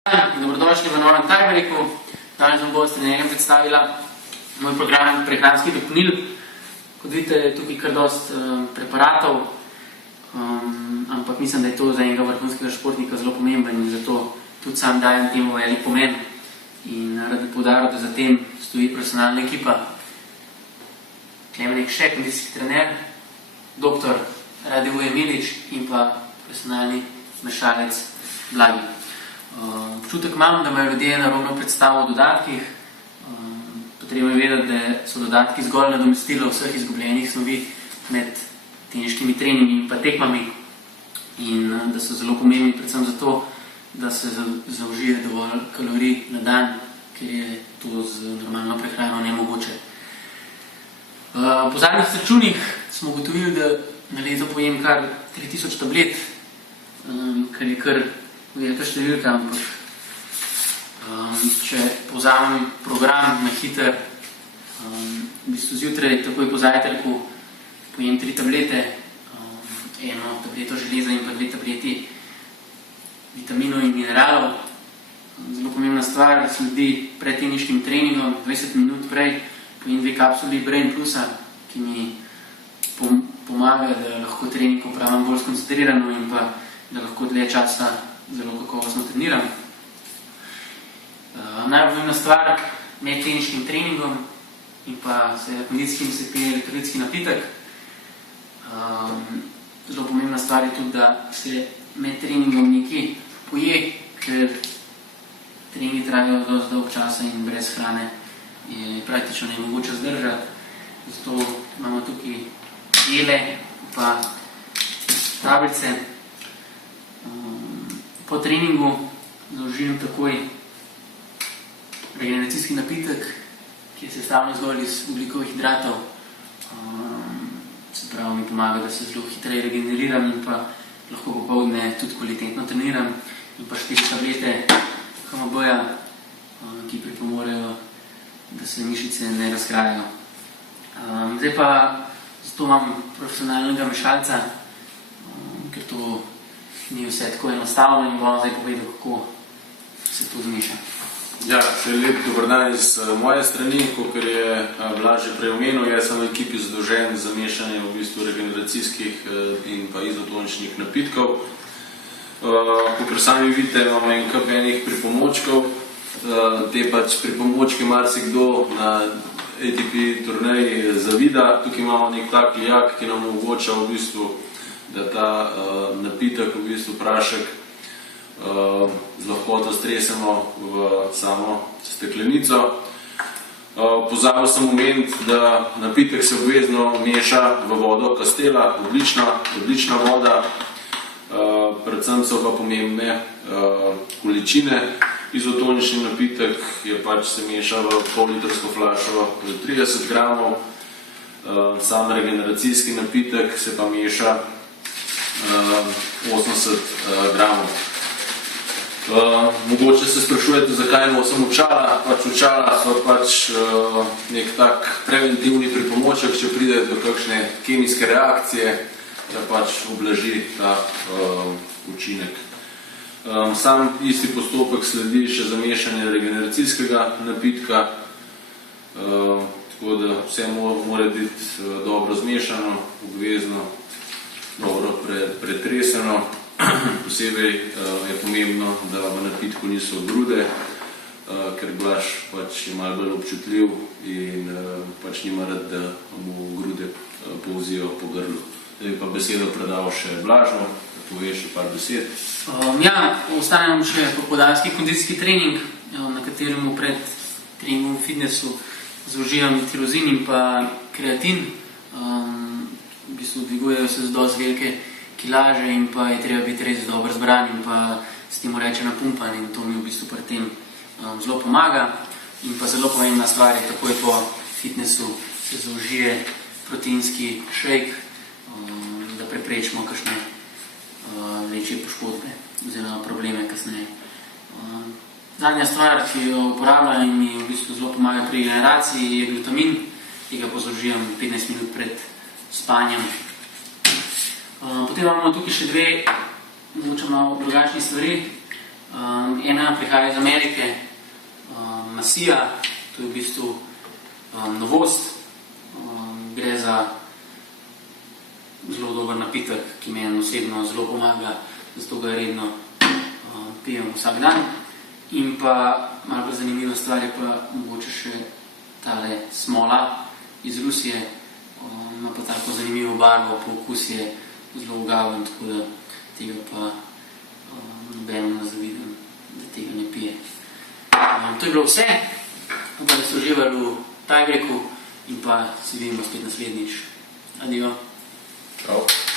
Dobrodošli v novem Tajberiku. Danes vam boste nekaj predstavila moj program prehranskih dopolnil. Kot vidite, je tukaj kar dost preparatov, ampak mislim, da je to za enega vrhunskega športnika zelo pomemben in zato tudi sam dajem temu velik pomen. In rad bi poudaril, da za tem stoji profesionalna ekipa. Klemen Jekše, kondicijski trener, dr. Radivoje Milič in pa profesionalni smešalec Blagi. Občutek imam, da imajo ljudje naravno predstavo o dodatkih. Potrebno je vedeti, da so dodatki zgolj nadomestilo vseh izgubljenih snovi med teniškimi treningi in pa tekmami in da so zelo pomembni predvsem zato, da se zaužije dovolj kalorij na dan, ker je to z normalno prehrano nemogoče. Po zadnjih računih smo ugotovili, da na leto pojem kar 3000 tablet, kar je kar velika številka, ampak če povzamem program na hiter, v bistvu zjutraj, takoj po zajtrku, pojem 3 tablete, eno tableto železa in pa 2 tableti vitaminov in mineralov. Zelo pomembna stvar, sledi pred teniškim treningom, 20 minut prej, pojem 2 kapsuli Brain Plusa, ki mi pomaga, da lahko trening opravim bolj skoncentrirano in pa da lahko dlje časa zelo kakovostno treniram. Najpomembna stvar med teniškim treningom in pa kondicijski in se pije elektrolitski napitek. Zelo pomembna stvar je tudi, da se med treningom nekaj poje, ker treningi trajajo dosti dolg časa in brez hrane je praktično nemogoče zdržati. Zato imamo tukaj jele pa tablice. Po treningu zaužijem takoj regeneracijski napitek, ki je sestavljen zgolj iz ogljikovih hidratov. Se pravi, mi pomaga, da se zelo hitreje regeneriram in pa lahko popoldne tudi kvalitetno treniram. In pa 4 tablete HMB-ja, ki pripomorejo, da se mišice ne razkrajajo. Zdaj pa zato imam profesionalnega mešalca, ker to ni vse tako enostavno in bom zdaj povedal, kako se to zmeša. Ja, še lep dober dan iz moje strani, kakor je Blaž že prej omenil, jaz sem v ekipi zadolžen za mešanje v bistvu regeneracijskih in pa izotoničnih napitkov. Kakor sami vidite, imamo en kup enih pripomočkov. Te pač pripomočke marsikdo na ATP turneji zavida. Tukaj imamo nek tak lijak, ki nam omogoča v bistvu, da ta napitek, v bistvu prašek, z lahkoto stresemo v samo steklenico. Pozabil sem omeniti, da napitek se obvezno meša v vodo Castela, odlična voda, predvsem so pa pomembne količine. Izotonični napitek je pač se meša v pol-litrsko flašo 30 gramov, sam regeneracijski napitek se pa meša 80 gramov. Mogoče se sprašujete, zakaj nosim očala. Očala so pač nek tak preventivni pripomoček, če pride do kakšne kemijske reakcije, da pač oblaži ta učinek. Sam isti postopek sledi še za mešanje regeneracijskega napitka, tako da vse mora biti dobro zmešano, obvezno, dobro pretreseno. Posebej je pomembno, da v napitku niso grude, ker Blaž pač je malo bolj občutljiv in pač nima rad, da mu grude polzijo po grlu. Zdaj pa besedo predal še Blažu, da pove še par besed. Ostanem še popoldanski kondicijski trening, na katerem pred treningom v fitnessu zaužijam tirozin in pa kreatin. V bistvu dvigujejo se z dosti velike kilaže in pa je treba biti res dobro zbran in pa s tem reče napumpan in to mi v bistvu pri tem zelo pomaga. In pa zelo pomembna stvar je, takoj po fitnessu se zaužije proteinski shake, da preprečimo kakšne večje poškodbe oziroma probleme kasneje. Zadnja stvar, ki jo uporabljam in mi v bistvu zelo pomaga pri regeneraciji, je glutamin, ki ga pozaužijam 15 minut pred spanjem. Potem imamo tukaj še 2 mogoče malo drugačne stvari. Ena prihaja iz Amerike, Masija, to je v bistvu novost. Gre za zelo dober napitek, ki meni osebno zelo pomaga, zato ga redno pijem vsak dan. In pa malo bolj zanimiva stvar je pa mogoče še tale smola iz Rusije. Ima pa tako zanimivo barvo, po okus je zelo ugaven, tako da tega pa nobeno ne zavidam, da tega ne pije. To je bilo vse, upam, da ste uživali v tiebreaku in pa se vidimo spet naslednjič. Adijo. Čau.